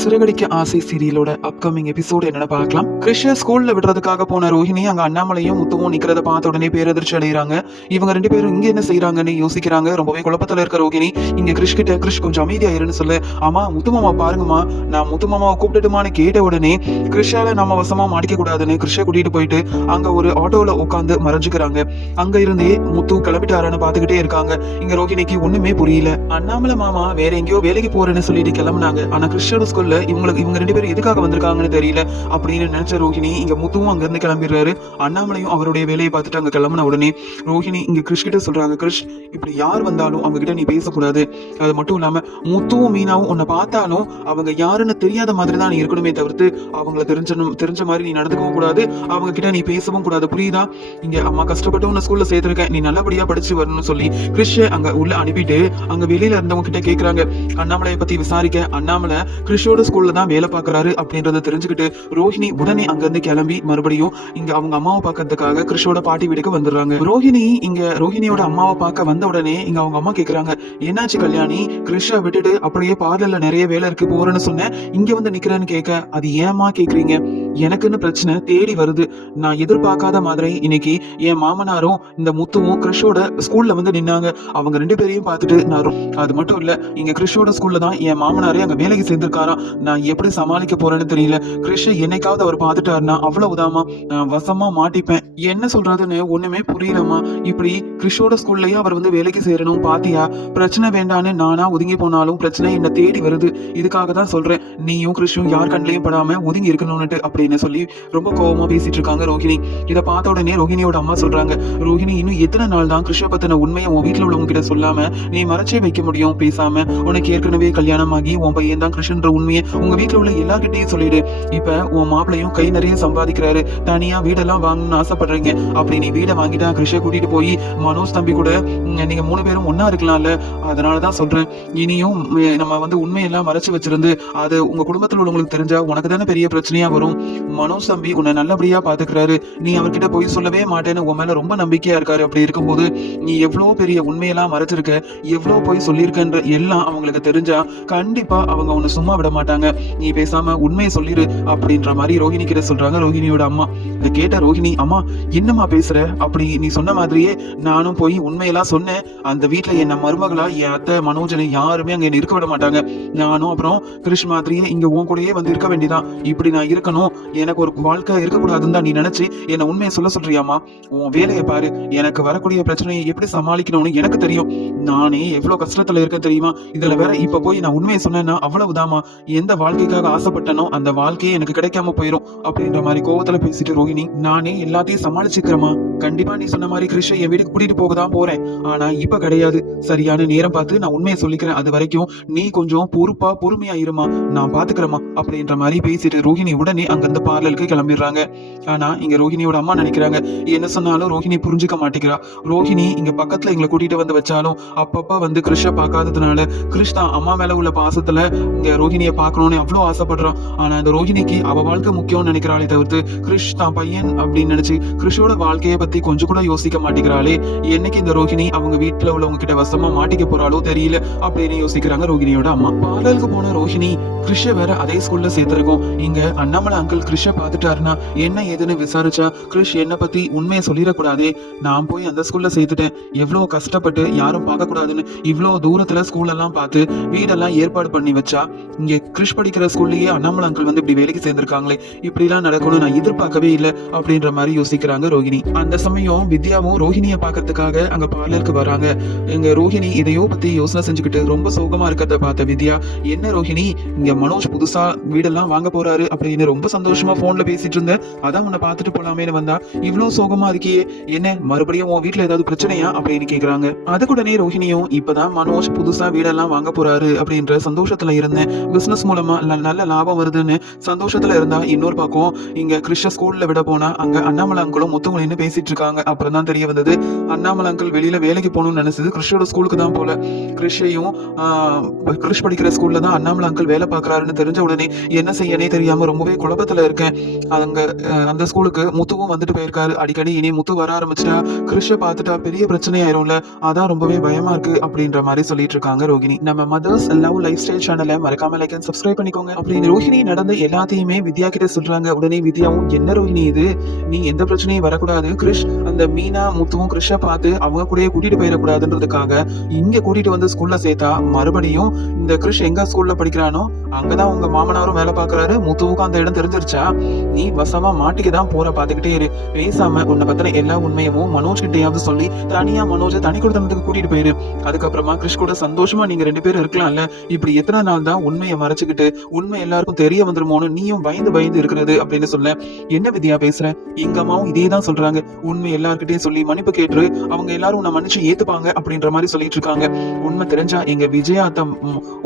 சிறகடிக்க ஆசை சீரியலோட upcoming episode என்னன்னு பார்க்கலாம். கிருஷ்ண ஸ்கூல்ல விடுறதுக்காக போன ரோஹிணி அங்க அண்ணாமலையும் முத்துவும் நிக்கிறத பார்த்த உடனே பேரதிர்ச்சி அடைகிறாங்க. இவங்க ரெண்டு பேரும் இங்க என்ன செய்யறாங்கன்னு யோசிக்கிறாங்க. ரொம்பவே குழப்பத்துல இருக்க ரோஹிணி இங்க கிருஷ் கிட்ட கிருஷ் கொஞ்சம் அமைதியாயிருன்னு சொல்ல, ஆமா முத்துமாமா பாருங்கம்மா, நான் முத்துமாமாவை கூப்பிட்டுட்டுமான்னு கேட்ட உடனே கிருஷ்ணால நம்ம வசமா மாட்டிக்க கூடாதுன்னு கிருஷ்ண கூட்டிட்டு போயிட்டு அங்க ஒரு ஆட்டோல உட்காந்து மறைஞ்சுக்கிறாங்க. அங்க இருந்தே முத்து கிளம்பிட்டாரான்னு பாத்துக்கிட்டே இருக்காங்க. இங்க ரோஹிணிக்கு ஒண்ணுமே புரியல. அண்ணாமலை மாமா வேற எங்கேயோ வேலைக்கு போறேன்னு சொல்லிட்டு கிளம்புனாங்க. ஆனா கிருஷ்ணோட ஸ்கூல்ல இவங்க ரெண்டு பேரும் எதுக்காக வந்திருக்காங்கன்னு தெரியல அப்படின்னு நினைச்ச ரோஹிணி இங்க முத்துவும் அங்க இருந்து கிளம்பிடுறாரு. அண்ணாமலையும் அவருடைய வேலையை பார்த்துட்டு அங்க கிளம்பின உடனே ரோஹிணி இங்க கிருஷ் கிட்ட சொல்றாங்க, கிருஷ் இப்படி யார் வந்தாலும் அவங்க கிட்ட நீ பேசக்கூடாது. அது மட்டும் இல்லாம முத்துவும் மீனாவும் உன்னை பார்த்தாலும் அவங்க யாருன்னு தெரியாத மாதிரி தான் நீ இருக்கணுமே தவிர்த்து அவங்கள தெரிஞ்ச மாதிரி நீ நடந்துக்கவும் கூடாது, அவங்க கிட்ட நீ பேசவும் கூடாது, புரியுதா? இங்க அம்மா கஷ்டப்பட்டு உன்னை ஸ்கூல்ல சேர்த்திருக்கேன், நீ நல்லபடியா படிச்சு வரணும்னு சொல்லி கிருஷ் அங்க உள்ள அனுப்பிட்டு அங்க வெளியில இருந்தவங்க கிட்ட கேக்குறாங்க. அண்ணாமலையை பத்தி விசாரிக்க அண்ணாமலை கிருஷோட ஸ்கூல்ல தான் வேலை பாக்குறாரு அப்படின்றத தெரிஞ்சுக்கிட்டு ரோஹிணி உடனே அங்க இருந்து கிளம்பி மறுபடியும் இங்க அவங்க அம்மாவை பாக்கிறதுக்காக கிருஷோட பாட்டி வீட்டுக்கு வந்துடுறாங்க. ரோஹிணி இங்க ரோஹிணியோட அம்மாவை பார்க்க வந்த உடனே இங்க அவங்க அம்மா கேக்குறாங்க, என்னாச்சு கல்யாணி, கிருஷ விட்டுட்டு அப்படியே பார்லர்ல நிறைய வேலை இருக்கு போறேன்னு சொன்னேன், இங்க வந்து நிக்கிறேன்னு கேட்க, அது ஏமா கேக்குறீங்க, எனக்குன்னு பிரச்சனை தேடி வருது. நான் எதிர்பார்க்காத மாதிரி இன்னைக்கு என் மாமனாரும் இந்த முத்துவும் கிருஷோட ஸ்கூல்ல வந்து நின்னாங்க. அவங்க ரெண்டு பேரையும் பார்த்துட்டு நான் அது மட்டும் இல்ல, இங்க கிருஷோட ஸ்கூல்ல தான் என் மாமனாரே அங்க வேலைக்கு சேர்ந்திருக்காராம். நான் எப்படி சமாளிக்க போறேன்னு தெரியல. கிருஷ என்னைக்காவது அவர் பார்த்துட்டாருன்னா அவ்வளவுதாமா, நான் வசமா மாட்டிப்பேன். என்ன சொல்றதுன்னு ஒண்ணுமே புரியலமா. இப்படி கிருஷோட ஸ்கூல்லயே அவர் வந்து வேலைக்கு சேரணும் பாத்தியா, பிரச்சனை வேண்டான்னு நானா ஒதுங்கி போனாலும் பிரச்சனை என்ன தேடி வருது. இதுக்காக தான் சொல்றேன், நீயும் கிருஷும் யார் கண்ணிலையும் படாம ஒதுங்கி இருக்கணும்னுட்டு அப்படின்னு சொல்லி ரொம்ப கோபமா பேசிட்டு இருக்காங்க ரோஹிணி. இதை பார்த்த உடனே ரோஹிணியோட அம்மா சொல்றாங்க, ரோஹிணி இன்னும் எத்தனை நாள் தான் கிருஷ்ண பத்தின உண்மையை உன் வீட்டுல உள்ளவங்க கிட்ட சொல்லாம நீ மறைச்சே வைக்க முடியும்? பேசாம உனக்கு ஏற்கனவே கல்யாணம் ஆகி உன் பையன் தான் கிருஷ்ணன்ற உண்மையை உங்க வீட்டுல உள்ள எல்லார்கிட்டையும் சொல்லிடு. இப்ப உன் மாப்பிளையும் கை நிறைய சம்பாதிக்கிறாரு, தனியா வீடெல்லாம் வாங்கணும்னு ஆசைப்படுறீங்க. அப்படி நீ வீடை வாங்கிட்டா கிருஷ்ண கூட்டிட்டு போய் மனோஜ் தம்பி கூட நீங்க 3 பேரும் ஒன்னா இருக்கலாம்ல. அதனாலதான் சொல்றேன், இனியும் நம்ம வந்து உண்மையெல்லாம் மறைச்சு வச்சிருந்து அது உங்க குடும்பத்துல உள்ளவங்களுக்கு தெரிஞ்சா உனக்கு தானே பெரிய பிரச்சனையா வரும். மனோஜ் தம்பி உன்னை நல்லபடியா பாத்துக்கிறாரு, நீ அவர்கிட்ட போய் சொல்லவே மாட்டேன்னு உன் மேல ரொம்ப நம்பிக்கையா இருக்காரு. அப்படி இருக்கும்போது நீ எவ்வளவு பெரிய உண்மையெல்லாம் மறைச்சிருக்க, எவ்வளவு போய் சொல்லியிருக்கன்ற எல்லாம் அவங்களுக்கு தெரிஞ்சா கண்டிப்பா அவங்க உன்னை சும்மா விட மாட்டாங்க. நீ பேசாம உண்மையை சொல்லிரு அப்படின்ற மாதிரி ரோஹிணி கிட்ட சொல்றாங்க ரோஹிணியோட அம்மா. இதை கேட்ட ரோஹிணி, அம்மா என்னம்மா பேசுற? அப்படி நீ சொன்ன மாதிரியே நானும் போய் உண்மையெல்லாம் சொன்னேன். அந்த வீட்டுல என்ன மருமகளா என் அத்தை மனோஜனை யாருமே அங்க இருக்க விட மாட்டாங்க. நானும் அப்புறம் கிருஷ் மாதிரியே இங்க உன் கூடயே வந்து இருக்க வேண்டியதான். இப்படி நான் இருக்கணும், எனக்கு ஒரு வாழ்க்கை இருக்கக்கூடாதுன்னு தான் நீ நினைச்சு என்ன உண்மையை சொல்றியாமா? உன் வேலையை பாரு, எனக்கு வரக்கூடிய பிரச்சனையை எப்படி சமாளிக்கணும்னு எனக்கு தெரியும். நானே எவ்வளவு கஷ்டத்துல இருக்க தெரியுமா? இதுல வேற இப்ப போய் நான் உண்மையை சொன்னேன்னா அவ்வளவுதாமா, எந்த வாழ்க்கைக்காக ஆசைப்பட்டனோ அந்த வாழ்க்கையே எனக்கு கிடைக்காம போயிடும் அப்படின்ற மாதிரி கோவத்துல பேசிட்டு ரோஹிணி, நானே எல்லாத்தையும் சமாளிச்சுக்கிறேமா, கண்டிப்பா நீ சொன்ன மாதிரி கிருஷ்ண என் வீட்டுக்கு கூட்டிட்டு போக தான் போறேன். ஆனா இப்ப கிடையாது, சரியான நேரம் பார்த்து நான் உண்மையை சொல்லிக்கிறேன். அது வரைக்கும் நீ கொஞ்சம் பொறுமையா இருமா, நான் பாத்துக்கிறேமா அப்படின்ற மாதிரி பேசிட்டு ரோஹிணி உடனே அங்கிருந்து பார்லருக்கு கிளம்பிடுறாங்க. ஆனா இங்க ரோஹிணியோட அம்மா நினைக்கிறாங்க, என்ன சொன்னாலும் ரோஹிணி புரிஞ்சுக்க மாட்டேங்கிறா. ரோஹிணி இங்க பக்கத்துல எங்களை கூட்டிட்டு வந்து வச்சாலும் அப்பப்ப வந்து கிருஷ்ண பார்க்காததுனால கிருஷ் தான் அம்மா மேல உள்ள பாசத்துல இங்க ரோஹிணியை பார்க்கணும்னு அவ்வளவு ஆசைப்படுறான். ஆனா இந்த ரோஹிணிக்கு அவ வாழ்க்கை முக்கியம்னு நினைக்கிறாளே தவிர்த்து கிருஷ் தான் பையன் அப்படின்னு நினைச்சு கிருஷோட வாழ்க்கையை பத்தி கொஞ்சம் கூட யோசிக்க மாட்டேங்கிறாளே. என்னைக்கு இந்த ரோஹிணி அவங்க வீட்டுல உள்ளவங்க கிட்ட வசமா மாட்டிக்க போறாளோ தெரியல அப்படின்னு யோசிக்கிறாங்க ரோஹிணியோட அம்மா. பார்லருக்கு போன ரோஹிணி கிருஷ வேற அதே ஸ்கூல்ல சேர்த்திருக்கோம். இங்க அண்ணாமலை அங்கிள் கிருஷ பாத்துட்டாருன்னா என்ன ஏதுன்னு விசாரிச்சா கிருஷ் என்ன பத்தி உண்மையை சொல்லிடக்கூடாதே. நான் போய் அந்த ஸ்கூல்ல சேர்த்துட்டேன், எவ்வளவு கஷ்டப்பட்டு யாரும் பார்க்க கூடாதுன்னு இவ்வளவு தூரத்துல ஸ்கூல் எல்லாம் பார்த்து வீடெல்லாம் ஏற்பாடு பண்ணி வச்சா, இங்க கிருஷ் படிக்கிற ஸ்கூல்லயே அண்ணாமலை அங்கிள் வந்து இப்படி வேலைக்கு சேர்ந்திருக்காங்களே, இப்படி எல்லாம் நடக்கணும்னு நான் எதிர்பார்க்கவே இல்லை அப்படின்ற மாதிரி யோசிக்கிறாங்க ரோஹிணி. அந்த சமயம் வித்யாவும் ரோஹிணியை பாக்கிறதுக்காக அங்க பார்லருக்கு வராங்க. இங்க ரோஹிணி இதையோ பத்தி யோசனை செஞ்சுக்கிட்டு ரொம்ப சோகமா இருக்கிறத பார்த்த வித்யா, என்ன ரோஹிணி இங்க மனோஜ் புதுசா வீடெல்லாம் வாங்க போறாரு அப்படின்னு ரொம்ப சந்தோஷமா போன்ல பேசிட்டு இருந்த, அதான் உன்னை பாத்துட்டு போலாமேன்னு வந்தா இவ்வளவு சோகமா இருக்கியே, என்ன மறுபடியும் உன் வீட்டுல ஏதாவது பிரச்சனையா அப்படின்னு கேக்குறாங்க. அதுக்குடனே ரோஹிணியும் இப்பதான் மனோஜ் புதுசா வீடெல்லாம் வாங்க போறாரு அப்படின்ற சந்தோஷத்துல இருந்தேன், பிசினஸ் மூலமா நல்ல லாபம் வருதுன்னு சந்தோஷத்துல இருந்தா, இன்னொரு பக்கம் இங்க கிருஷ்ண ஸ்கூல்ல விட போனா அங்க அண்ணாமலை அங்கிளும் முத்துமணின்னு பேசிட்டு இருக்காங்க. அப்புறம் தான் தெரிய வந்தது அண்ணாமலை அங்கிள் வெளியில வேலைக்கு போகணும்னு நினைச்சது கிருஷ்ணோட ஸ்கூலுக்கு தான் போல. கிருஷையும் கிருஷ் படிக்கிற ஸ்கூல்ல தான் அண்ணாமலை அங்கிள் வேலை பாக்குறாருன்னு தெரிஞ்ச உடனே என்ன செய்யனே தெரியாம ரொம்பவே குழப்பத்துல இருக்கேன். அங்க அந்த ஸ்கூலுக்கு முத்துவும் வந்துட்டு போயிருக்காரு அடிக்கடி. இனி முத்து வர ஆரம்பிச்சிட்டா கிறிஷ பார்த்துட்டா பெரிய பிரச்சனை ஆயிரும்ல, அதான் ரொம்பவே பயமா இருக்கு அப்படின்ற மாதிரி சொல்லிட்டு இருக்காங்க ரோஹிணி. நம்ம மதர்ஸ் லவ் லைஃப் ஸ்டைல் சேனலை மறக்காம லைக் அண்ட் சப்ஸ்கிரைப் பண்ணிக்கோங்க. அப்படின்னு ரோஹிணி நடந்த எல்லாத்தையுமே வித்யா கிட்ட சொல்றாங்க. உடனே வித்யாவும் என்ன ரோஹிணி இது, நீ எந்த பிரச்சனையும் வரக்கூடாது, கிறிஷ் அந்த மீனா முத்துவும் கிறிஷ பார்த்து அவங்க கூடயே கூட்டிட்டு போயிடக்கூடாதுன்றதுக்காக இங்க கூட்டிட்டு வந்து ஸ்கூல்ல சேர்த்தா மறுபடியும் இந்த கிறிஷ் எங்க ஸ்கூல்ல படிக்கிறானோ அங்கதான் உங்க மாமனாரும் வேலை பாக்குறாரு, முத்துவுக்கும் அந்த இடம் தெரிஞ்சிருச்சா, நீ வசமா மாட்டிக்கதான் போற, பாத்துக்கிட்டே இரு, பேசாம உன்னை பத்தின எல்லா உண்மையவும் மனோஜ் கிட்டையாவது சொல்லி தனியா மனோஜ தனி கொடுத்தனத்துக்கு கூட்டிட்டு போயிரு. அதுக்கப்புறமா கிறிஷ் கூட சந்தோஷமா நீங்க 2 பேரும் இருக்கலாம்ல. இப்படி எத்தனை நாள் தான் உண்மையை மறைச்சுக்கிட்டு உண்மை எல்லாருக்கும் தெரிய வந்துருமோன்னு நீயும் பயந்து பயந்து இருக்கிறது அப்படின்னு சொல்ல. என்ன வித்யா பேசுற, எங்க அம்மாவும் இதேதான் சொல்றாங்க, உண்மை எல்லார்கிட்டையும் சொல்லி மன்னிப்பு கேட்டு அவங்க எல்லாரும் உன்னை மன்னிச்சு ஏத்துப்பாங்க அப்படின்ற மாதிரி சொல்லிட்டு இருக்காங்க. உண்மை தெரிஞ்சா எங்க விஜயா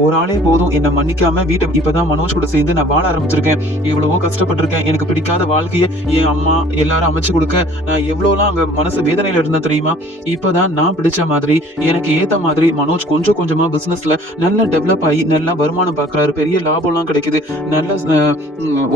ஒரு ஆளே போதும் என்ன மன்னிக்காம வீட்டை இப்பதான் மனோஜ் கூட சேர்ந்து நான் வாழ ஆரம்பிச்சிருக்கேன். எவ்வளவோ கஷ்டப்பட்டிருக்கேன், எனக்கு பிடிக்காத வாழ்க்கையை என் அம்மா எல்லாரும் அமைச்சு கொடுக்க நான் எவ்வளவுலாம் அங்க மனசு வேதனையில இருந்தேன் தெரியுமா. இப்பதான் நான் பிடிச்ச மாதிரி எனக்கு ஏத்த மாதிரி மனோஜ் கொஞ்சம் கொஞ்சமா பிசினஸ்ல நல்லா டெவலப் ஆகி நல்லா வருமானம் பாக்குறாரு, பெரிய லாபம் எல்லாம் கிடைக்குது, நல்ல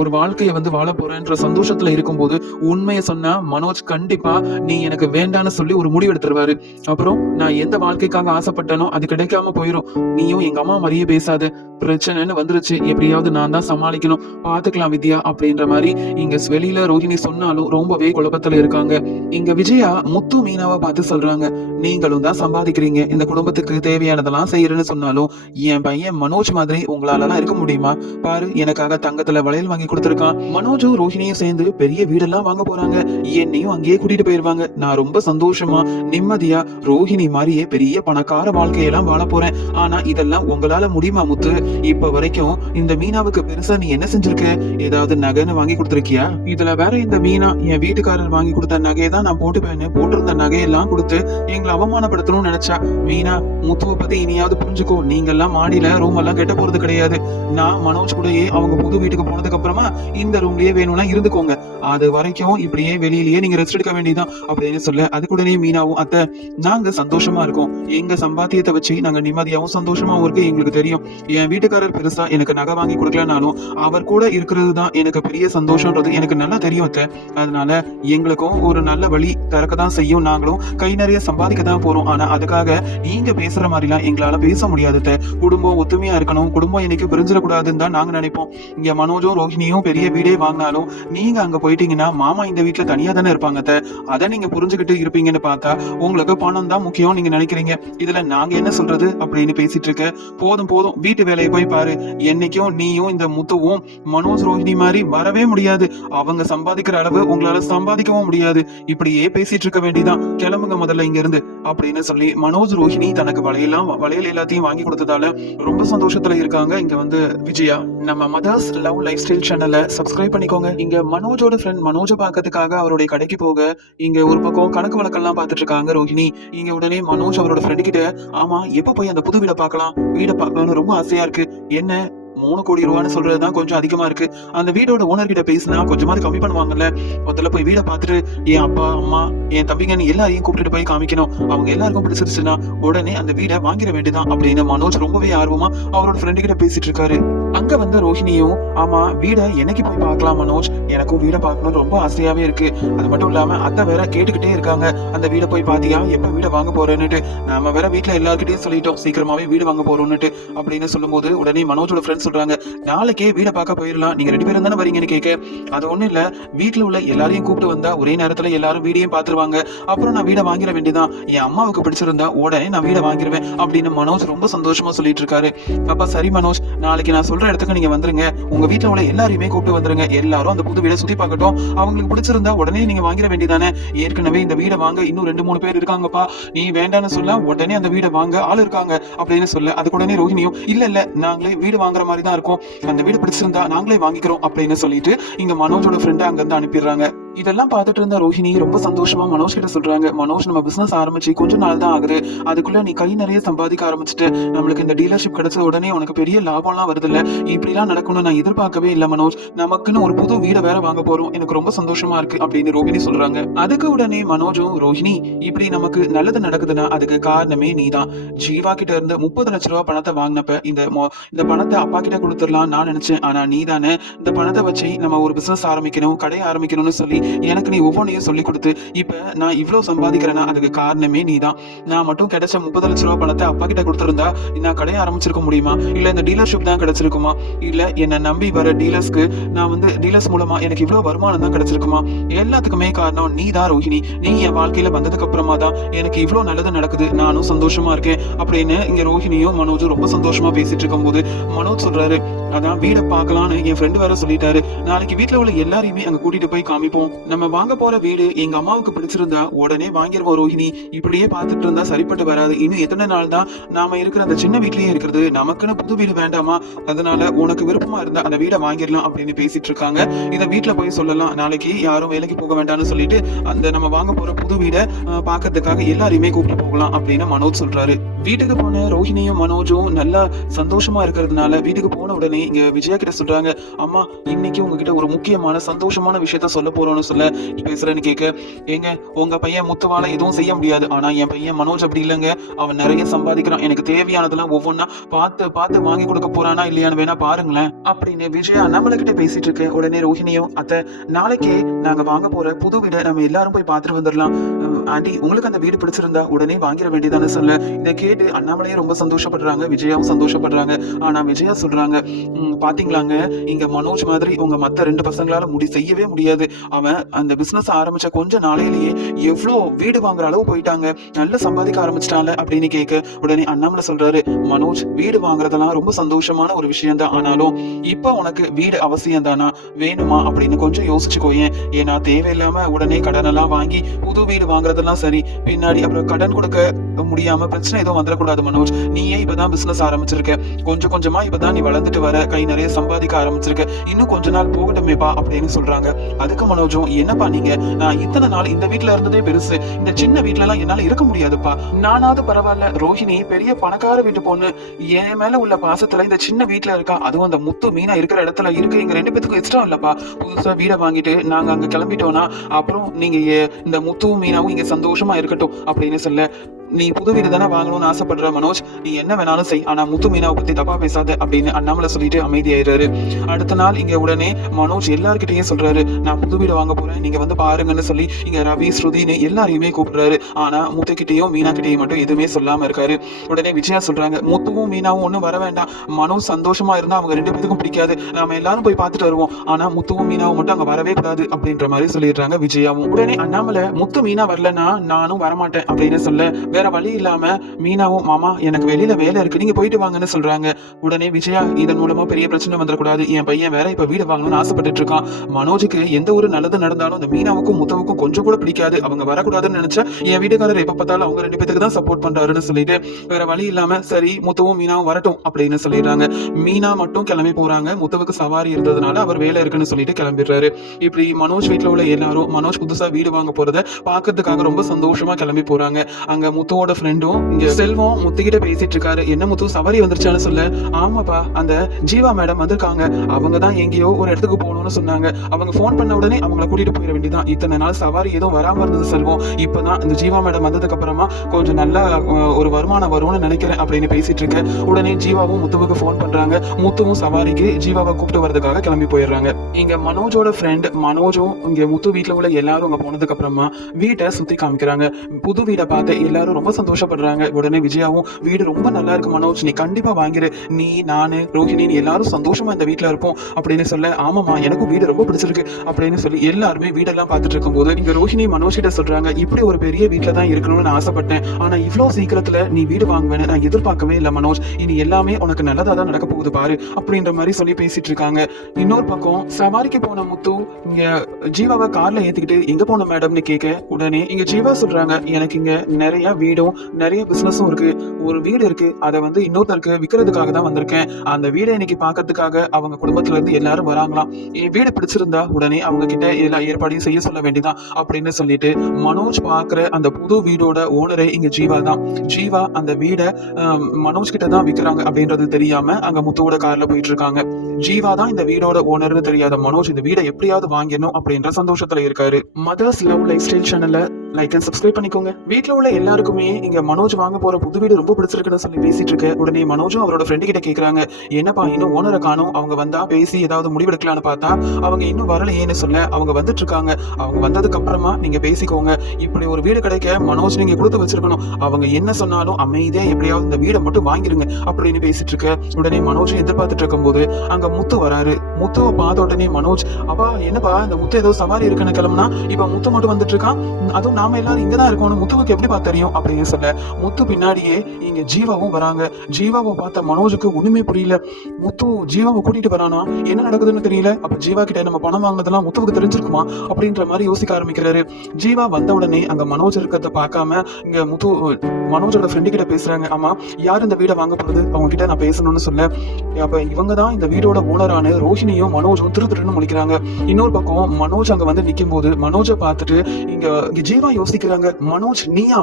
ஒரு வாழ்க்கையை வாழ போறேன்ற சந்தோஷத்துல இருக்கும்போது உண்மையை சொன்னா மனோஜ் கண்டிப்பா நீ எனக்கு வேண்டான்னு சொல்லி ஒரு முடிவு எடுத்துருவாரு. அப்புறம் நான் எந்த வாழ்க்கைக்காக ஆசைப்பட்டனோ அது கிடைக்காம போயிரும். நீயும் எங்க அம்மா மாதிரியே பேசாத, பிரச்சனைன்னு வந்துருச்சு, எப்படியாவது நான் தான் சமாளிக்கணும், பாத்துக்கலாம் வித்யா அப்படின்ற மாதிரி இங்க வெளியில ரோஹிணி சொன்னாலும் ரொம்பவே குழப்பத்துல இருக்காங்க. இங்க விஜயா முத்து மீனாவை பார்த்து சொல்றாங்க, நீங்களும் தான் சம்பாதிக்கிறீங்க, இந்த குடும்பத்துக்கு தேவையானதெல்லாம் செய்யறேன்னு சொன்னாலும் என் பையன் மனோஜ் மாதிரி உங்களாலலாம் இருக்க முடியுமா? பாரு, எனக்காக தங்கத்துல வளையல் வாங்கி கொடுத்துருக்கான். மனோஜும் ரோஹிணியும் சேர்ந்து பெரிய வீடெல்லாம் வாங்க போறாங்க, என்னையும் அங்கேயே கூட்டிட்டு போயிருவாங்க. நான் ரொம்ப சந்தோஷமா நிம்மதியா ரோஹிணி மாதிரியே பெரிய பணக்கார வாழ்க்கையெல்லாம் வாழ போறேன். ஆனா இதெல்லாம் உங்களால முடியுமா முத்து? இப்ப வரைக்கும் இந்த மீனாவுக்கு பெருசா நீ என்ன செஞ்சிருக்க? ஏதாவது நகைன்னு வாங்கி கொடுத்துருக்கியா? இதுல வேற இந்த மீனா என் வீட்டுக்காரர் வாங்கி கொடுத்த நகையை தான் நான் போட்டிருந்த நகையெல்லாம் கொடுத்து எங்களை அவமானப்படுத்தணும்னு நினைச்சா. மீனா, முத்துவை பத்தி இனியாவது புரிஞ்சுக்கோ, நீங்க எல்லாம் மாடியில ரூம் எல்லாம் கெட்ட போறது கிடையாது. நான் மனோஜ் கூடயே அவங்க புது வீட்டுக்கு போனதுக்கு அப்புறமா இந்த ரூம்லயே வேணும்னா இருந்துக்கோங்க, அது வரைக்கும் இப்படியே வெளியிலேயே நீங்க ரெஸ்ட் எடுக்க வேண்டியதான் அப்படின்னு சொல்ல. அதுக்குடனே மீனாவும், அத்தை நாங்க சந்தோஷமா இருக்கோம், எங்க சம்பாத்தியத்தை வச்சு நாங்க நிம்மதியாவும் சந்தோஷமாவும் இருக்கு எங்களுக்கு தெரியும். என் வீட்டுக்காரர் பெருசா எனக்கு நகை வாங்கி கொடுக்கலனாலும் அவர் கூட இருக்கிறது தான் எனக்கு பெரிய சந்தோஷம்ன்றது எனக்கு நல்லா தெரியும் அத்தை. அதனால எங்களுக்கும் ஒரு நல்ல வழி திறக்கதான் செய்யும், நாங்களும் கை நிறைய சம்பாதிக்க தான் போறோம். ஆனா அதுக்காக நீங்க பேசுற மாதிரிலாம் எங்களால பேச முடியாது. குடும்பம் ஒத்துமையா இருக்கணும், குடும்பம் இன்னைக்கு பிரிஞ்சிடக்கூடாதுன்னு தான் நாங்க நினைப்போம். இங்க மனோஜும் ரோஹிணியும் பெரிய வீடே வாங்கினாலும் நீங்க அங்க போயிட்டீங்கன்னா மாமா இந்த வீட்டுல தனியா தானே இருப்பாங்க. அதை நீங்க புரிஞ்சுக்கிட்டு இருப்பீங்கன்னு பார்த்தா உங்களுக்கு பணம் தான் முக்கியம் நீங்க நினைக்கிறீங்க. இதுல நாங்க என்ன சொல்றது அப்படின்னு பேசிட்டு இருக்க. போதும் போதும், வீட்டு வேலையை போய் பாரு. என்னைக்கும் நீயும் இந்த முத்துவும் மனோஜ் ரோஹிணி மாதிரி வரவே முடியாது. அவங்க சம்பாதிக்கிற அளவு உங்களால சம்பாதிக்கவும் முடியாது. இப்படியே பேசிட்டு இருக்க வேண்டியதான், கிளம்புங்க முதல்ல இங்க இருந்து அப்படின்னு சொல்லி மனோஜ் ரோஹிணி தனக்கு வளையல் எல்லாத்தையும் வாங்கி கொடுத்ததால ரொம்ப சந்தோஷத்துல இருக்காங்க. இங்க விஜயா. நம்ம மதர்ஸ் லவ் லைஃப் ஸ்டைல் சேனலை சப்ஸ்கிரைப் பண்ணிக்கோங்க. இங்க மனோஜோட ஃப்ரெண்ட் மனோஜ பாக்கிறதுக்காக அவருடைய கடைக்கு போக இங்க ஒரு பக்கம் கணக்கு வழக்கெல்லாம் பாத்துட்டு இருக்காங்க ரோஹிணி. இங்க உடனே மனோஜ் அவரோட ஃப்ரெண்டு கிட்ட, ஆமா எப்ப போய் அந்த புது வீட பார்க்கலாம்னு ரொம்ப ஆசையா இருக்கு, என்ன 3 கோடி ரூபான்னு சொல்றதுதான் கொஞ்சம் அதிகமா இருக்கு, அந்த வீடோட ஓனர் கிட்ட பேசினா கொஞ்சமாவது கம்மி பண்ணுவாங்கல்ல, முதல்ல போய் வீட பாத்துட்டு என் அப்பா அம்மா என் தம்பிங்கன்னு எல்லாரையும் கூப்பிட்டு போய் காமிக்கணும், அவங்க எல்லாருக்கும் பிடிச்சிருச்சுன்னா உடனே அந்த வீடை வாங்கிட வேண்டியதான் அப்படின்னு மனோஜ் ரொம்பவே ஆர்வமா அவரோட ஃப்ரெண்டு கிட்ட பேசிட்டு இருக்காரு. அங்க ரோஹிணியும், ஆமா வீட என்னைக்கு போய் பார்க்கலாம் மனோஜ், எனக்கும் வீட பார்க்கணும் ரொம்ப ஆசையாவே இருக்கு, அது மட்டும் இல்லாம அத்தை வேற கேட்டுக்கிட்டே இருக்காங்க, அந்த வீட போய் பாத்தியா, எப்ப வீட வாங்க போறேன்னுட்டு, நாம வேற வீட்டுல எல்லார்கிட்டயும் சொல்லிட்டோம் சீக்கிரமாவே வீடு வாங்க போறோம்னுட்டு அப்படின்னு சொல்லும் போது உடனே மனோஜோட ஃப்ரெண்ட்ஸ் சொல்றாங்க, நாளைக்கே வீட பார்க்க போயிடலாம், நீங்க 2 பேரும் தானே வரீங்கன்னு கேட்க. அது ஒண்ணும் இல்ல, வீட்டுல உள்ள எல்லாரையும் கூப்பிட்டு வந்தா ஒரே நேரத்துல எல்லாரும் வீடையும் பாத்துருவாங்க, அப்புறம் நான் வீட வாங்கிட வேண்டியதான், என் அம்மாவுக்கு பிடிச்சிருந்தா உடனே நான் வீட வாங்கிடுவேன் அப்படின்னு மனோஜ் ரொம்ப சந்தோஷமா சொல்லிட்டு இருக்காரு. அப்பா சரி மனோஜ், நாளைக்கு நான் சொல்ற இடத்துக்கு நீங்க வந்துருங்க, உங்க வீட்டுல உள்ள எல்லாரையுமே கூப்பிட்டு வந்துருங்க, எல்லாரும் அந்த புது வீட சுத்தி பார்க்கட்டும், அவங்களுக்கு பிடிச்சிருந்தா உடனே நீங்க வாங்கிட வேண்டியதானே, ஏற்கனவே இந்த வீட வாங்க இன்னும் 2-3 பேர் இருக்காங்கப்பா, நீ வேண்டான்னு சொல்ல உடனே அந்த வீட வாங்க ஆள் இருக்காங்க அப்படின்னு சொல்ல. அதுக்கு உடனே ரோஹிணியும், இல்ல நாங்களே வீடு வாங்குற மாதிரி தான் இருக்கும், அந்த வீடு பிடிச்சிருந்தா நாங்களே வாங்கிக்கிறோம் அப்படின்னு சொல்லிட்டு இங்க மனோஜோட ஃப்ரெண்ட் அங்க இருந்து அனுப்பிடுறாங்க. இதெல்லாம் பார்த்துட்டு இருந்த ரோஹிணி ரொம்ப சந்தோஷமா மனோஜ் கிட்ட சொல்றாங்க, மனோஜ் நம்ம பிசினஸ் ஆரம்பிச்சு கொஞ்ச நாள் தான் ஆகுது, அதுக்குள்ள நீ கை நிறைய சம்பாதிக்க ஆரம்பிச்சுட்டு நம்மளுக்கு இந்த டீலர்ஷிப் கிடைச்ச உடனே உனக்கு பெரிய லாபம்லாம் வருது இல்ல, இப்படிலாம் நடக்கணும்னு நான் எதிர்பார்க்கவே இல்லை மனோஜ், நமக்குன்னு ஒரு புது வீடை வேற வாங்க போறோம், எனக்கு ரொம்ப சந்தோஷமா இருக்கு அப்படின்னு ரோஹிணி சொல்றாங்க. அதுக்கு உடனே மனோஜும், ரோஹிணி இப்படி நமக்கு நல்லது நடக்குதுன்னா அதுக்கு காரணமே நீதான். ஜீவா கிட்ட இருந்து 30 லட்ச ரூபாய் பணத்தை வாங்கினப்ப இந்த பணத்தை அப்பா கிட்ட கொடுத்துடலாம் நான் நினைச்சேன், ஆனா நீ தானே இந்த பணத்தை வச்சு நம்ம ஒரு பிசினஸ் ஆரம்பிக்கணும், கடை ஆரம்பிக்கணும்னு சொல்லி எனக்கு நீ ஒவ்வொன்றையும் சொல்லி கொடுத்து இப்ப நான் இவ்வளவு சம்பாதிக்கிறேன்னா அதுக்கு காரணமே நீதான். நான் மட்டும் கிடைச்ச 30 லட்ச ரூபாய் பணத்தை அப்பா கிட்ட கொடுத்திருந்தா நான் கடையை ஆரம்பிச்சிருக்க முடியுமா, இல்ல இந்த டீலர்ஷிப் தான் கிடைச்சிருக்குமா, இல்ல என்ன நம்பி வர டீலர்ஸ்க்கு நான் டீலர்ஸ் மூலமா எனக்கு இவ்வளவு வருமானம் தான் கிடைச்சிருக்குமா, எல்லாத்துக்குமே காரணம் நீ தான் ரோஹிணி. நீ என் வாழ்க்கையில வந்ததுக்கு அப்புறமா தான் எனக்கு இவ்வளவு நல்லது நடக்குது, நானும் சந்தோஷமா இருக்கேன் அப்படின்னு இங்க ரோஹிணியும் மனோஜும் ரொம்ப சந்தோஷமா பேசிட்டு இருக்கும் போது மனோஜ் சொல்றாரு, அதான் வீடை பார்க்கலான்னு என் ஃப்ரெண்டு வேற சொல்லிட்டாரு, நாளைக்கு வீட்டுல உள்ள எல்லாரையுமே அங்க கூட்டிட்டு போய் காமிப்போம், நம்ம வாங்க போற வீடு எங்க அம்மாவுக்கு பிடிச்சிருந்தா உடனே வாங்கிடுவோம் ரோஹிணி, இப்படியே பார்த்துட்டு இருந்தா சரிப்பட்டு வராது, இன்னும் எத்தனை நாள் தான் நாம இருக்கிற அந்த சின்ன வீட்லயே இருக்கிறது, நமக்குன்னு புது வீடு வேண்டாமா, அதனால உனக்கு விருப்பமா இருந்தா அந்த வீடை வாங்கிடலாம் அப்படின்னு பேசிட்டு இருக்காங்க. இதை வீட்டுல போய் சொல்லலாம், நாளைக்கு யாரும் வேலைக்கு போக வேண்டாம்னு சொல்லிட்டு அந்த நம்ம வாங்க போற புது வீடை பாக்கிறதுக்காக எல்லாரையுமே கூப்பிட்டு போகலாம் அப்படின்னு மனோஜ் சொல்றாரு. வீட்டுக்கு போன ரோஹிணியும் மனோஜும் நல்லா சந்தோஷமா இருக்கிறதுனால வீட்டுக்கு போன உடனே இங்க விஜயா கிட்ட சொல்றாங்க, அம்மா இன்னைக்கு உங்ககிட்ட ஒரு முக்கியமான சந்தோஷமான விஷயத்த சொல்ல போறோம்னு சொல்ல பேசுறேன்னு கேட்க, ஏங்க உங்க பையன் முத்துவால எதுவும் செய்ய முடியாது, ஆனா என் பையன் மனோஜ் அப்படி இல்லைங்க, அவன் நிறைய சம்பாதிக்கிறான், எனக்கு தேவையானதெல்லாம் ஒவ்வொன்னா பார்த்து பார்த்து வாங்கி கொடுக்க போறானா இல்லையான்னு வேணா பாருங்களேன் அப்படின்னு விஜயா நம்மளகிட்ட பேசிட்டு இருக்க. உடனே ரோஹிணியும், அத்தை நாளைக்கே நாங்க வாங்க போற புது வீடை நம்ம எல்லாரும் போய் பார்த்துட்டு வந்துடலாம், ஆண்டி உங்களுக்கு அந்த வீடு பிடிச்சிருந்தா உடனே வாங்கிட வேண்டியதானு சொல்ல, இதை கேட்டு அண்ணாமலையே ரொம்ப சந்தோஷப்படுறாங்க, விஜயாவும் சந்தோஷப்படுறாங்க. ஆனா விஜயா சொல்றாங்க, பாத்தீங்களாங்க இங்க மனோஜ் மாதிரி உங்க மத்த 2 பசங்களால செய்யவே முடியாது, அவன் அந்த பிசினஸ் ஆரம்பிச்ச கொஞ்ச நாளையிலேயே எவ்வளவு வீடு வாங்குற அளவு போயிட்டாங்க, நல்ல சம்பாதிக்க ஆரம்பிச்சிட்டாங்க அப்படின்னு கேட்க, உடனே அண்ணாமலை சொல்றாரு, மனோஜ் வீடு வாங்குறதெல்லாம் ரொம்ப சந்தோஷமான ஒரு விஷயம் தான், ஆனாலும் இப்ப உனக்கு வீடு அவசியம் தானா, வேணுமா அப்படின்னு கொஞ்சம் யோசிச்சுக்கோயேன், ஏன்னா தேவையில்லாம உடனே கடன் எல்லாம் வாங்கி புது வீடு வாங்குறதெல்லாம் சரி, பின்னாடி அப்புறம் கடன் கொடுக்க முடியாம பிரச்சனை எதுவும் வந்துடக்கூடாது மனோஜ், நீயே இப்பதான் பிசினஸ் ஆரம்பிச்சிருக்க, கொஞ்சம் கொஞ்சமா இப்பதான் நீ வளர்ந்துட்டு வர, கை நிறைய சம்பாதிக்க ஆரம்பிச்சிருக்க, இன்னும் கொஞ்ச நாள் போகட்டுமேப்பா அப்படின்னு சொல்றாங்க. அதுக்கு மனோஜும், என்னப்பா நீங்க, நான் இத்தனை நாள் இந்த வீட்டுல இருந்ததே பெருசு, இந்த சின்ன வீட்டுல எல்லாம் என்னால இருக்க முடியாதுப்பா, நானாவது பரவாயில்ல, ரோஹிணி பெரிய பணக்கார வீட்டு பொண்ணு, என் மேல உள்ள பாசத்துல இந்த சின்ன வீட்டுல இருக்கா, அதுவும் அந்த முத்து மீனா இருக்கிற இடத்துல இருக்கு, எங்க 2 பேத்துக்கும் இஷ்டம் இல்லப்பா, புதுசா வீடை வாங்கிட்டு நாங்க அங்க கிளம்பிட்டோம்னா அப்புறம் நீங்க இந்த முத்துவும் மீனாவும் இங்க சந்தோஷமா இருக்கட்டும் அப்படின்னு சொல்ல, நீ புது வீடு தானே வாங்கணும்னு ஆசைப்படுற மனோஜ், நீ என்ன வேணாலும் செய், ஆனா முத்து மீனாவை பத்தி தப்பா பேசாத அப்படின்னு அண்ணாமலை சொல்லிட்டு அமைதியாயிடுறாரு. அடுத்த நாள் இங்க உடனே மனோஜ் எல்லார்கிட்டயும் சொல்றாரு, நான் புது வீடு வாங்க போறேன், நீங்க பாருங்கன்னு சொல்லி இங்க ரவி ஸ்ருதின்னு எல்லாரையுமே கூப்பிடுறாரு. ஆனா முத்துக்கிட்டையும் மீனா கிட்டையும் மட்டும் எதுவுமே சொல்லாம இருக்காரு. உடனே விஜயா சொல்றாங்க, முத்துவும் மீனாவும் ஒண்ணும் வர வேண்டாம், மனோஜ் சந்தோஷமா இருந்தா அவங்க 2 பேருக்கும் பிடிக்காது, நாம எல்லாரும் போய் பார்த்துட்டு வருவோம், ஆனா முத்துவும் மீனாவும் மட்டும் அங்க வரவே கூடாது அப்படின்ற மாதிரி சொல்லிடுறாங்க விஜயாவும். உடனே அண்ணாமலை, முத்து மீனா வரலன்னா நானும் வரமாட்டேன் அப்படின்னு சொல்ல, வேற வழி இல்லாம மீனாவும், மாமா எனக்கு வெளியில வேலை இருக்கு, நீங்க போயிட்டு வாங்கன்னு சொல்றாங்க. உடனே விஜயா, இதன் மூலமா பெரிய பிரச்சனை வந்துடக்கூடாது, என் பையன் வேற இப்ப வீடு வாங்கணும்னு ஆசைப்பட்டு இருக்கான், மனோஜுக்கு எந்த ஒரு நல்லது நடந்தாலும் இந்த மீனாவுக்கும் முத்தவுக்கும் கொஞ்சம் கூட பிடிக்காது, அவங்க வரக்கூடாதுன்னு நினைச்சா என் வீட்டுக்காரர் எப்ப பார்த்தாலும் அவங்க 2 பேத்துக்கு தான் சப்போர்ட் பண்றாருன்னு சொல்லிட்டு வேற வழி இல்லாம சரி முத்தவும் மீனாவும் வரட்டும் அப்படின்னு சொல்லிடுறாங்க. மீனா மட்டும் கிளம்பி போறாங்க, முத்தவுக்கு சவாரி இருந்ததுனால அவர் வேலை இருக்குன்னு சொல்லிட்டு கிளம்பிடுறாரு. இப்படி மனோஜ் வீட்டுல உள்ள எல்லாரும் மனோஜ் புதுசா வீடு வாங்க போறத பாக்குறதுக்காக ரொம்ப சந்தோஷமா கிளம்பி போறாங்க. அங்க முத்துவோட ஃப்ரெண்டும் இங்க செல்வம் முத்துக்கிட்ட பேசிட்டு இருக்காரு. என்ன முத்து சவாரி வந்துருச்சான்னு சொல்ல, ஆமாப்பா அந்த ஜீவா மேடம் வந்திருக்காங்க, அவங்க தான் எங்கேயோ ஒரு இடத்துக்கு போகணும்னு சொன்னாங்க, அவங்க போன் பண்ண உடனே அவங்கள கூட்டிட்டு போயிட வேண்டியதான், இத்தனை நாள் சவாரி எதுவும் வராம இருந்தது செல்வம், இப்பதான் இந்த ஜீவா மேடம் வந்ததுக்கு அப்புறமா கொஞ்சம் நல்ல ஒரு வருமானம் வரும்னு நினைக்கிறேன் அப்படின்னு பேசிட்டு இருக்க. உடனே ஜீவாவும் முத்துவுக்கு போன் பண்றாங்க, முத்துவும் சவாரிக்கு ஜீவாவை கூப்பிட்டு வரதுக்காக கிளம்பி போயிடுறாங்க. இங்க மனோஜோட ஃப்ரெண்ட் மனோஜும் இங்க முத்து வீட்டுல உள்ள எல்லாரும் அங்க போனதுக்கு அப்புறமா வீட்டை சுத்தி காமிக்கிறாங்க. புது வீடை பார்த்து எல்லாரும் ரொம்ப சந்தோஷப்படுறாங்க. உடனே விஜயாவும், வீடு ரொம்ப நல்லா இருக்கு மனோஜ், நீ கண்டிப்பா வாங்கிரு, நீ நானு ரோஹிணி எல்லாரும் சந்தோஷமா இந்த வீட்டுல இருப்போம் அப்படின்னு சொல்ல, ஆமாமா எனக்கும் வீடு ரொம்ப பிடிச்சிருக்கு அப்படின்னு சொல்லி எல்லாருமே வீடெல்லாம் பார்த்துட்டு இருக்கும் போது இங்க ரோஹிணி மனோஜ் கிட்ட சொல்றாங்க, இப்படி ஒரு பெரிய வீட்டுல தான் இருக்கணும்னு நான் ஆசைப்பட்டேன், ஆனா இவ்வளவு சீக்கிரத்துல நீ வீடு வாங்குவேன்னு நான் எதிர்பார்க்கவே இல்லை மனோஜ், இனி எல்லாமே உனக்கு நல்லதா தான் நடக்க போகுது பாரு அப்படின்ற மாதிரி சொல்லி பேசிட்டு இருக்காங்க. இன்னொரு பக்கம் சவாரிக்கு போன முத்து இங்க ஜீவாவை கார்ல ஏத்திக்கிட்டு எங்க போன மேடம்னு கேட்க, உடனே இங்க ஜீவா சொல்றாங்க, எனக்கு இங்க நிறைய வீடும் நிறைய பிசினஸும் இருக்கு. ஒரு வீடு இருக்கு, அதை வந்து இன்னொருத்தருக்கு விற்கிறதுக்காக தான் வந்திருக்கேன். அந்த வீடை இன்னைக்கு பார்க்கறதுக்காக அவங்க குடும்பத்துல இருந்து எல்லாரும் வராங்களாம். என் வீடு பிடிச்சிருந்தா உடனே அவங்க கிட்ட எல்லா ஏற்பாடையும் செய்ய சொல்ல வேண்டியதான் அப்படின்னு சொல்லிட்டு மனோஜ் பாக்குற அந்த புது வீடோட ஓனரே இங்க ஜீவா தான். ஜீவா அந்த வீடை மனோஜ் கிட்ட தான் விற்கிறாங்க அப்படின்றது தெரியாம அங்க முத்துவோட கார்ல போயிட்டு இருக்காங்க. ஜீவா தான் இந்த வீடோட ஓனர்னு தெரியாத மனோஜ் இந்த வீடை எப்படியாவது வாங்கிடணும் அப்படின்ற சந்தோஷத்துல இருக்காரு. மதர்ஸ் லவ் லைஃப் ஸ்டைல் சேனல்ல லைக் அண்ட் சப்ஸ்கிரைப் பண்ணிக்கோங்க. வீட்டுல உள்ள எல்லாருக்குமே இங்க மனோஜ் வாங்க போற புது வீடு ரொம்ப பிடிச்சிருக்குன்னு சொல்லி பேசிட்டு இருக்க உடனே மனோஜும் அவரோட ஃப்ரெண்டு கிட்ட கேக்குறாங்க, என்னப்பா இன்னும் ஓனரை காணும், அவங்க வந்தா பேசி ஏதாவது முடிவெடுக்கலான்னு பார்த்தா அவங்க இன்னும் வரலையேன்னு சொல்ல அவங்க வந்துட்டு இருக்காங்க. அவங்க வந்ததுக்கு அப்புறமா நீங்க பேசிக்கோங்க. இப்படி ஒரு வீடு கிடைக்க மனோஜ் நீங்க கொடுத்து வச்சிருக்கணும். அவங்க என்ன சொன்னாலும் அமைதியா எப்படியாவது இந்த வீடை மட்டும் வாங்கிருங்க அப்படின்னு பேசிட்டு இருக்க உடனே மனோஜும் எதிர்பார்த்துட்டு இருக்கும் போது அங்க முத்து வராரு. முத்துவை பார்த்த உடனே மனோஜ், அப்பா என்னப்பா இந்த முத்து ஏதோ சவாரி இருக்குன்னு கிளம்புனா இப்ப முத்து மட்டும் வந்துட்டு இருக்கான், அதுவும் நாம எல்லாரும் இங்கதான் இருக்கணும், முத்துவுக்கு எப்படி தெரியும் அப்படின்னு சொல்ல முத்து பின்னாடியே இங்க ஜீவாவும் வராங்க. ஜீவாவை பார்த்த மனோஜுக்கு ஒண்ணுமே புரியல. முத்து ஜீவாவை கூட்டிட்டு வரானா, என்ன நடக்குதுன்னு தெரியல. அப்ப ஜீவா கிட்ட நம்ம பணம் வாங்கினதெல்லாம் முத்துவுக்கு தெரிஞ்சிருக்குமா அப்படின்ற மாதிரி யோசிக்க ஆரம்பிக்கிறாரு. ஜீவா வந்த உடனே அங்க மனோஜ் இருக்கிறத பார்க்காம இங்க முத்து மனோஜோட ஃப்ரெண்டு கிட்ட பேசுறாங்க. ஆமா, யார் இந்த வீடை வாங்க போறது, அவங்க கிட்ட நான் பேசணும்னு சொல்ல அப்ப இவங்க தான் இந்த வீடோட ஓனரான ரோஹிணியும் மனோஜும் திருன்னு முழிக்கிறாங்க. இன்னொரு பக்கம் மனோஜ் அங்க வந்து நிக்கும் போது மனோஜை பார்த்துட்டு இங்க ஜீவா யோசிக்கிறாங்க, மனோஜ் நீயா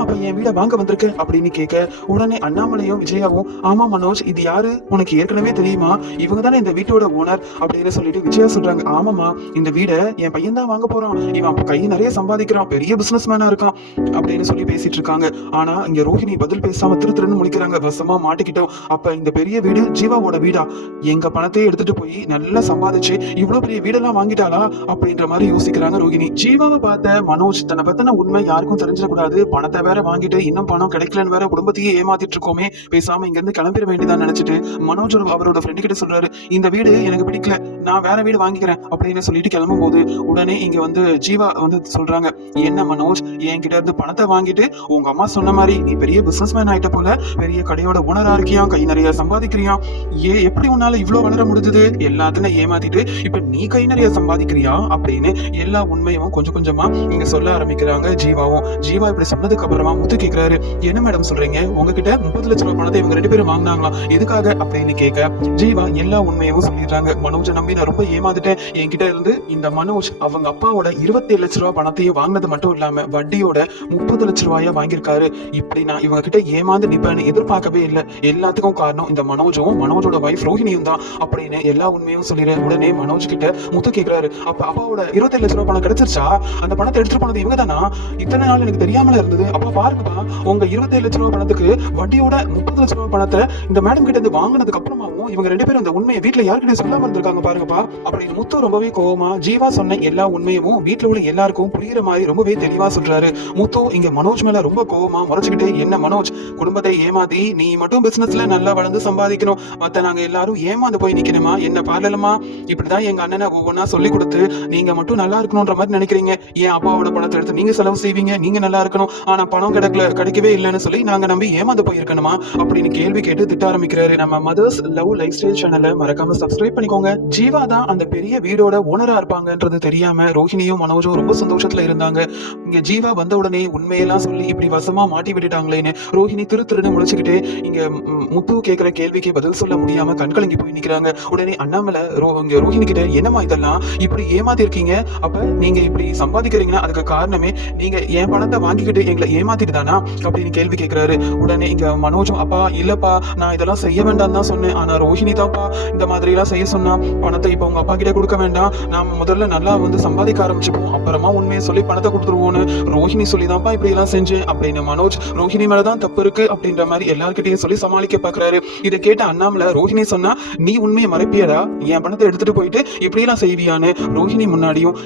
அப்ப என் வீட வாங்க வந்திருக்க அப்படின்னு கேட்க உடனே அண்ணாமலையும் விஜயாவும், ஆமா மனோஜ் இது யாரு உனக்கு ஏற்கனவே தெரியுமா, இவங்க தானே இந்த வீட்டோட ஓனர் அப்படின்னு சொல்லிட்டு விஜயா சொல்றாங்க. ஆமாமா, இந்த வீடை என் பையன் தான் வாங்க போறான், இவன் கை நிறைய சம்பாதிக்கிறான், பெரிய பிசினஸ் மேனா இருக்கான் அப்படின்னு சொல்லி பேசிட்டு இருக்காங்க. ஆனா இங்க ரோஹிணி பதில் பேசாம திருன்னு முழிக்கிறாங்க. வசமா மாட்டிக்கிட்டோம். அப்ப இந்த பெரிய வீடு ஜீவாவோட வீடா, எங்க பணத்தையே எடுத்துட்டு போய் நல்லா சம்பாதிச்சு இவ்வளவு பெரிய வீடெல்லாம் வாங்கிட்டாளா அப்படின்ற மாதிரி யோசிக்கிறாங்க ரோஹிணி. ஜீவாவை பார்த்த மனோஜ் தன்னை பத்தின உண்மை யாருக்கும் தெரிஞ்சிடக்கூடாது, பணத்தை வேற வாங்கிட்டு இன்னும் பணம் கிடைக்கலன்னு வேற குடும்பத்தையே ஏமாத்திட்டு இருக்கோமே, பேசாம இங்க இருந்து கிளம்பிட வேண்டியதான் நினைச்சிட்டு மனோஜ் அவரோட ஃப்ரெண்டு கிட்ட சொல்றாரு, இந்த வீடு எனக்கு பிடிக்கல, நான் வேற வீடு வாங்கிக்கிறேன் அப்படின்னு சொல்லிட்டு கிளம்பும் போது உடனே இங்க வந்து ஜீவா வந்து சொல்றாங்க, என்ன மனோஜ் என்கிட்ட இருந்து பணத்தை வாங்கிட்டு உங்க அம்மா சொன்ன மாதிரி நீ பெரிய பிசினஸ் மேன் ஆயிட்ட போல, பெரிய கடையோட ஓனரா இருக்கியா, கை நிறைய சம்பாதிக்கிறியா, எப்படி உன்னால இவ்வளவு வளர முடிஞ்சது, எல்லாத்தையும் ஏமாத்திட்டு இப்ப நீ கை நிறைய சம்பாதிக்கிறியா அப்படின்னு எல்லா உண்மையும் கொஞ்சம் கொஞ்சமா இங்க சொல்ல ஆரம்பிக்கிறாங்க ஜீவாவும். ஜீவா இப்படி சொன்னதுக்கு அப்புறமா முத்து கேக்குறாரு, என்ன மேடம் சொல்றீங்க, உங்ககிட்ட 30 லட்சம் ரூபாய் பணத்தை இவங்க 2 பேரும் வாங்கினாங்களா, எதுக்காக அப்படின்னு கேட்க ஜீவா எல்லா உண்மையும் சொல்லிடுறாங்க. மனோஜை நம்பி நான் ரொம்ப ஏமாந்துட்டேன், என்கிட்ட இருந்து இந்த மனோஜ் அவங்க அப்பாவோட 27 லட்சம் ரூபாய் பணத்தையும் வாங்கினது மட்டும் இல்லாம வட்டியோட 30 லட்சம் ரூபாயா வாங்கியிருக்காரு. இப்படி நான் இவங்க கிட்ட ஏமாந்து நிப்பேன்னு எதிர்பார்க்கவே இல்லை, எல்லாத்துக்கும் காரணம் இந்த மனோஜும் மனோஜோட வைஃப் ரோஹிணியும் தான் அப்படின்னு எல்லா உண்மையும் சொல்லிடுறேன். உடனே மனோஜ் கிட்ட முத்து கேக்குறாரு, அப்ப அப்பாவோட 27 லட்சம் ரூபாய் பணம் கிடைச்சிருச்சா, அந்த பணத்தை எடுத்துட்டு போனது இவங்க தானா, இத்தனை நாள் எனக்கு தெரியாமல இருந்தது, அப்பா பாருங்கப்பா உங்க 27 லட்சம் ரூபாய் பணத்துக்கு வட்டியோட 30 லட்சம் ரூபாய் பணத்தை இந்த மேடம் கிட்ட இருந்து வாங்கினதுக்கு அப்புறமாவும் இவங்க 2 பேரும் இந்த உண்மையை வீட்டுல யாருக்கிட்ட சொல்லாம இருந்திருக்காங்க பாருங்கப்பா அப்படின்னு முத்து ரொம்பவே கோவமா ஜீவா சொன்ன எல்லா உண்மையும் வீட்டுல உள்ள எல்லாருக்கும் புரியுற மாதிரி ரொம்பவே தெளிவா சொல்றாரு. முத்து இங்க மனோஜ் மேல ரொம்ப கோவமா முறைச்சுக்கிட்டே, என்ன மனோஜ் குடும்பத்தை ஏமாத்தி நீ மட்டும் பிசினஸ்ல நல்லா வளர்ந்து சம்பாதிக்கணும், மத்த நாங்க எல்லாரும் ஏமாந்து போய் நிக்கணுமா, என்ன பாரலமா, இப்படிதான் எங்க அண்ணனை ஒவ்வொன்னா சொல்லி கொடுத்து நீங்க மட்டும் நல்லா இருக்கணும்ன்ற மாதிரி நினைக்கிறீங்க, ஏன் அப்பாவோட பணத்தை எடுத்து நீங்க செலவு செய்வீங்க, நீங்க நல்லா இருக்கணும், ஆனா பணம் கிடைக்கவே இல்லைன்னு சொல்லி நாங்க நம்பி ஏமாந்து போயிருக்கணுமா அப்படின்னு கேள்வி கேட்டு திட்ட ஆரம்பிக்கிறாரு. நம்ம மதர்ஸ் லவ் லைஃப் ஸ்டைல் சேனலை மறக்காம சப்ஸ்கிரைப் பண்ணிக்கோங்க. ஜீவா தான் அந்த பெரிய வீடோட ஓனரா இருப்பாங்கன்றது தெரியாம ரோஹிணியும் மனோஜும் ரொம்ப சந்தோஷத்துல இருந்தாங்க. இங்க ஜீவா வந்த உடனே உண்மையெல்லாம் சொல்லி இப்படி வசமா மாட்டி விட்டுட்டாங்களேன்னு ரோஹிணி திருன்னு முழிச்சுக்கிட்டு இங்க முத்து கேட்கிற கேள்விக்கு பதில் சொல்ல முடியாம கண்கலங்கி போய் நிக்கிறாங்க. உடனே அண்ணாமலை இங்க ரோஹிணி கிட்ட, என்னமா இதெல்லாம் இப்படி ஏமாத்தி இருக்கீங்க, அப்ப நீங்க இப்படி சம்பாதிக்கிறீங்கன்னா அதுக்கு காரணமே நீங்க என் பணத்தை வாங்கிக்கிட்டு எங்களை ஏமாத்திட்டு தானா அப்படின்னு கேள்வி கேட்கிறாரு. உடனே இங்க மனோஜும், அப்பா இல்லப்பா நான் இதெல்லாம் செய்ய வேண்டாம் தான் சொன்னேன், ஆனா ரோஹிணி தான்ப்பா இந்த மாதிரி எல்லாம் செய்ய சொன்னா, பணத்தை இப்ப உங்க அப்பா கிட்ட கொடுக்க வேண்டாம், நாம முதல்ல நல்லா வந்து சம்பாதிக்க ஆரம்பிச்சுப்போம், அப்புறமா உண்மையை சொல்லி பணத்தை கொடுத்துருவோன்னு ரோஹிணி சொல்லிதான்ப்பா இப்படி எல்லாம் செஞ்சேன் அப்படின்னு மனோஜ் ரோஹிணி மேலதான் தப்பு இருக்கு அப்படின்ற மாதிரி எல்லார்கிட்டையும் சொல்லி சமாளிக்க பாக்குறாரு. இதை கேட்ட அண்ணாமலை, ரோஹிணி சொன்னா நீ உண்மையை மறைப்பியடா, என் பணத்தை எடுத்துட்டு போயிட்டு இப்படி எல்லாம் செய்வியான்னு ரோஹிணி முன்னாடியும்